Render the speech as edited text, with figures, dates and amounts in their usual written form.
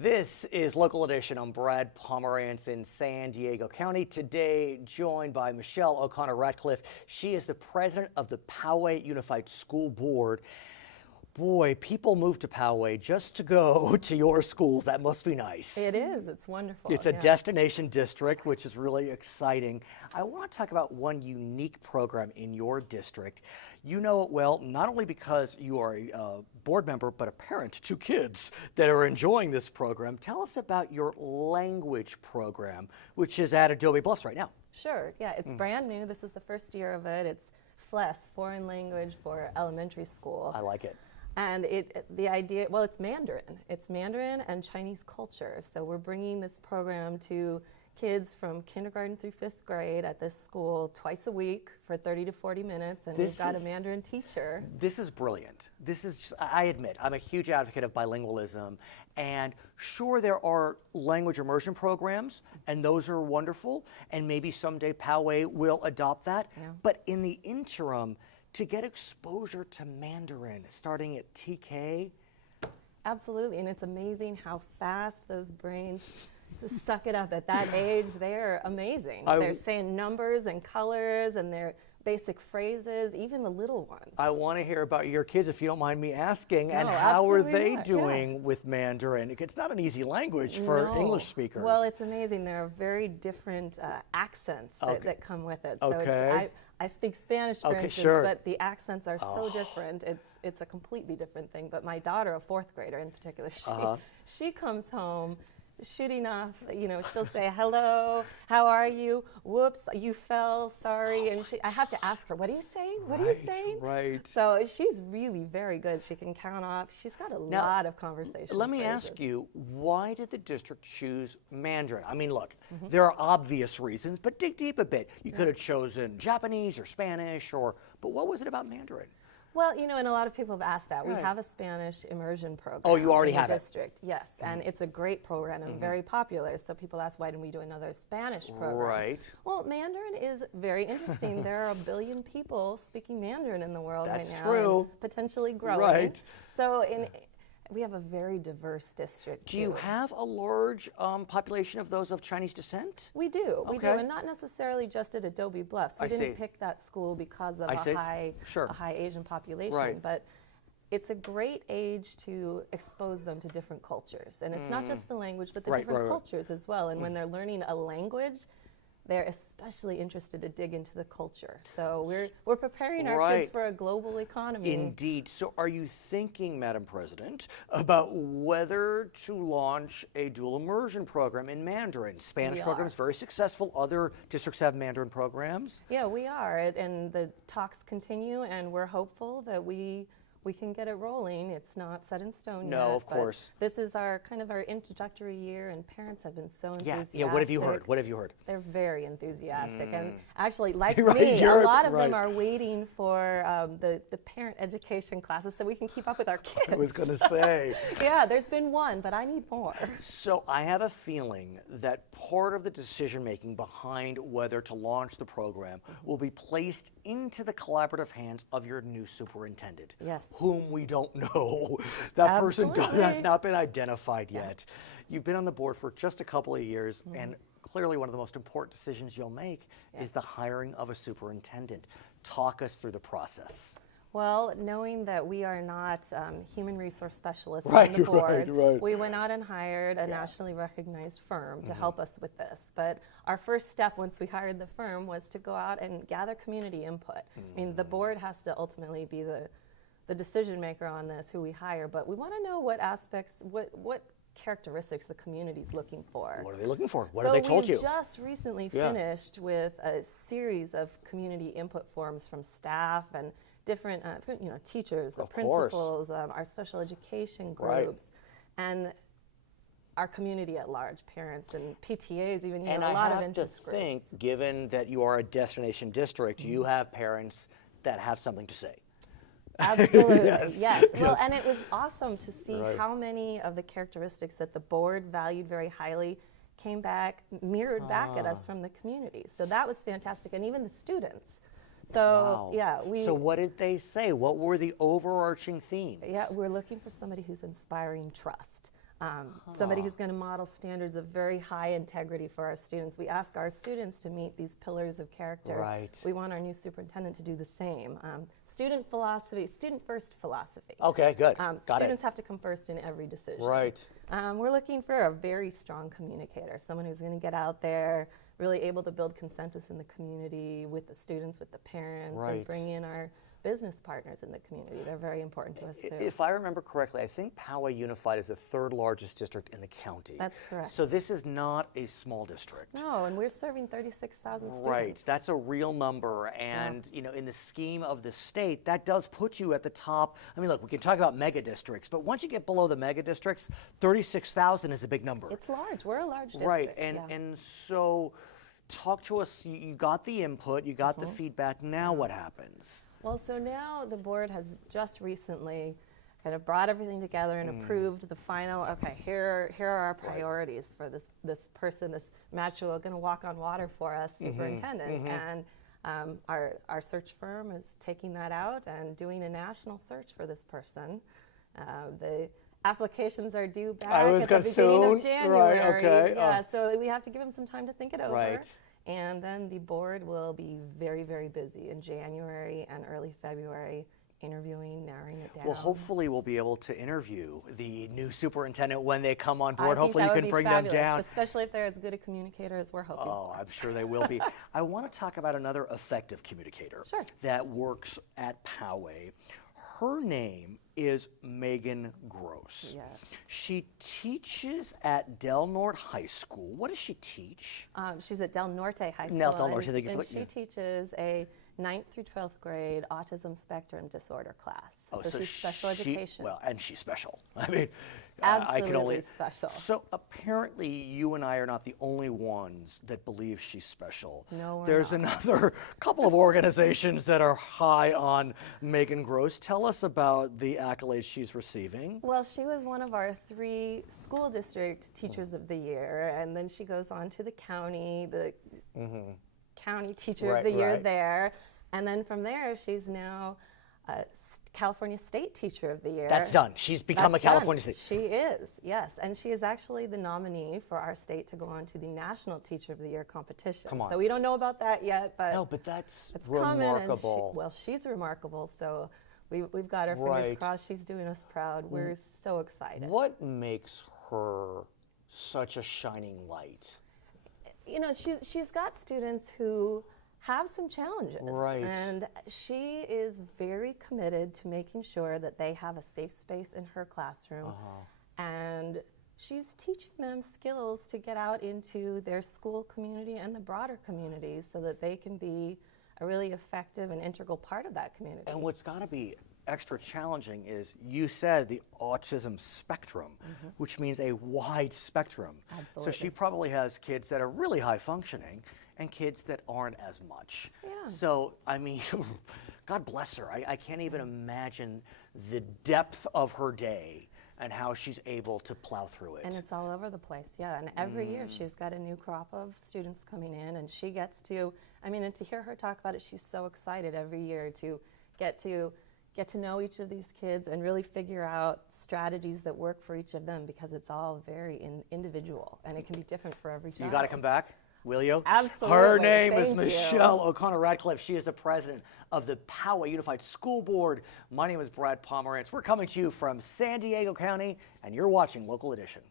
This is Local Edition. I'm Brad Pomerance in San Diego County. Today, joined by Michelle O'Connor-Ratcliffe. She is the president of the Poway Unified School Board. Boy, people move to Poway just to go to your schools. That must be nice. It is. It's wonderful. It's a destination district, which is really exciting. I want to talk about one unique program in your district. You know it well, not only because you are a board member, but a parent to kids that are enjoying this program. Tell us about your language program, which is at Adobe Bluffs right now. Sure. Yeah, it's brand new. This is the first year of it. It's FLES, Foreign Language for Elementary School. I like it. And the idea, well, it's Mandarin. It's Mandarin and Chinese culture. So we're bringing this program to kids from kindergarten through 5th grade at this school twice a week for 30 to 40 minutes. And we've got a Mandarin teacher. This is brilliant. This is just, I admit, I'm a huge advocate of bilingualism. And sure, there are language immersion programs, and those are wonderful. And maybe someday Poway will adopt that. Yeah. But in the interim, to get exposure to Mandarin starting at TK. Absolutely, and it's amazing how fast those brains suck it up at that age. They're amazing. They're saying numbers and colors and their basic phrases, even the little ones. I want to hear about your kids, if you don't mind me asking, and No, how are they not. doing with Mandarin? It's not an easy language for English speakers. Well, it's amazing. There are very different accents that come with it. So I speak Spanish, for instance, but the accents are so different. It's a completely different thing. But my daughter, a 4th grader in particular, she comes home shooting off, she'll say, hello, how are you? Whoops, you fell, sorry. And I have to ask her, what are you saying? What are you saying? Right. So she's really very good. She can count off. She's got a lot of conversation. Let me ask you, why did the district choose Mandarin? I mean, look, there are obvious reasons, but dig deep a bit. You could have chosen Japanese or Spanish, but what was it about Mandarin? Well, and a lot of people have asked that. We have a Spanish immersion program. Oh, you already in the have district. Yes, and it's a great program and very popular. So people ask, why didn't we do another Spanish program? Right. Well, Mandarin is very interesting. There are 1 billion people speaking Mandarin in the world right now. That's true. And potentially growing. Right. So we have a very diverse district. Do you have a large population of those of Chinese descent? We do. We do, and not necessarily just at Adobe Bluffs. We didn't pick that school because of a high Asian population, but it's a great age to expose them to different cultures. And it's not just the language, but the different cultures as well. And when they're learning a language, they're especially interested to dig into the culture. So we're preparing our kids for a global economy. Indeed. So are you thinking, Madam President, about whether to launch a dual immersion program in Mandarin? Spanish program is very successful. Other districts have Mandarin programs. Yeah, we are. And the talks continue, and we're hopeful that we can get it rolling. It's not set in stone yet. No, of course. This is our introductory year, and parents have been so enthusiastic. Yeah, what have you heard? What have you heard? They're very enthusiastic. And actually, like me, a lot of them are waiting for the parent education classes so we can keep up with our kids. I was going to say. Yeah, there's been one, but I need more. So I have a feeling that part of the decision-making behind whether to launch the program will be placed into the collaborative hands of your new superintendent. Yes. Whom we don't know. That person has not been identified yet. You've been on the board for just a couple of years, and clearly one of the most important decisions you'll make is the hiring of a superintendent. Talk us through the process. Well, knowing that we are not human resource specialists on the board, we went out and hired a nationally recognized firm to help us with this. But our first step once we hired the firm was to go out and gather community input. I mean, the board has to ultimately be the decision maker on this, who we hire, but we want to know what aspects, what characteristics the community's looking for. What are they looking for? What have they told you? So we just recently finished with a series of community input forms from staff and different teachers, the principals, our special education groups, and our community at large, parents and PTAs, even a lot of interest groups. And I have to think, given that you are a destination district, you have parents that have something to say. Absolutely, yes. Well, and it was awesome to see how many of the characteristics that the board valued very highly came back, mirrored back at us from the community. So that was fantastic, and even the students. So, So what did they say? What were the overarching themes? Yeah, we're looking for somebody who's inspiring trust. Somebody who's going to model standards of very high integrity for our students. We ask our students to meet these pillars of character. Right. We want our new superintendent to do the same. Student philosophy, student first philosophy. Okay, good. Got Students have to come first in every decision. Right. We're looking for a very strong communicator, someone who's going to get out there, really able to build consensus in the community with the students, with the parents, and bring in our business partners in the community. They're very important to us too. If I remember correctly, I think Poway Unified is the third largest district in the county. That's correct. So this is not a small district. No, and we're serving 36,000 students. Right, that's a real number, and you know, in the scheme of the state, that does put you at the top. I mean, look, we can talk about mega districts, but once you get below the mega districts, 36,000 is a big number. It's large. We're a large district. Right, and so talk to us. You got the input, you got the feedback. Now what happens? Well, so now the board has just recently kind of brought everything together and approved the final, okay, here are our priorities for this person, this macho going to walk on water for us, superintendent. And our search firm is taking that out and doing a national search for this person. The applications are due back at the beginning of January. Right, okay. Yeah, so we have to give them some time to think it over. Right. And then the board will be very, very busy in January and early February, interviewing, narrowing it down. Well, hopefully we'll be able to interview the new superintendent when they come on board. I think Hopefully you that would can be bring fabulous, them down. especially if they're as good a communicator as we're hoping. Oh, I'm sure they will be. I want to talk about another effective communicator that works at Poway. Her name is Megan Gross. Yes. She teaches at Del Norte High School. What does she teach? She's at Del Norte High School. Del Norte, thank you for she teaches a 9th through 12th grade autism spectrum disorder class. Oh, so she's special education. Well, and she's special. I mean, Absolutely I can only special. So apparently, you and I are not the only ones that believe she's special. No, we're There's not. another couple of organizations that are high on Megan Gross. Tell us about the accolades she's receiving. Well, she was one of our 3 school district teachers of the year, and then she goes on to the county, county teacher of the year there, and then from there she's now California State Teacher of the Year. That's done. She's become a California State. She is, yes, and she is actually the nominee for our state to go on to the National Teacher of the Year competition. Come on. So we don't know about that yet, but no, but that's it's remarkable. well, she's remarkable, so we've got our fingers crossed. She's doing us proud. We're so excited. What makes her such a shining light? You know, she's got students who have some challenges. Right. And she is very committed to making sure that they have a safe space in her classroom. And she's teaching them skills to get out into their school community and the broader community so that they can be a really effective and integral part of that community. And what's got to be extra challenging is you said the autism spectrum, which means a wide spectrum. Absolutely. So she probably has kids that are really high functioning and kids that aren't as much. Yeah. So, I mean, God bless her. I can't even imagine the depth of her day and how she's able to plow through it. And it's all over the place, yeah. And every year she's got a new crop of students coming in, and she gets to, I mean, and to hear her talk about it, she's so excited every year to get to know each of these kids and really figure out strategies that work for each of them, because it's all very individual and it can be different for every child. You got to come back, will you? Absolutely. Her name is Thank Michelle O'Connor Radcliffe. She is the president of the Poway Unified School Board. My name is Brad Pomerance. We're coming to you from San Diego County, and you're watching Local Edition.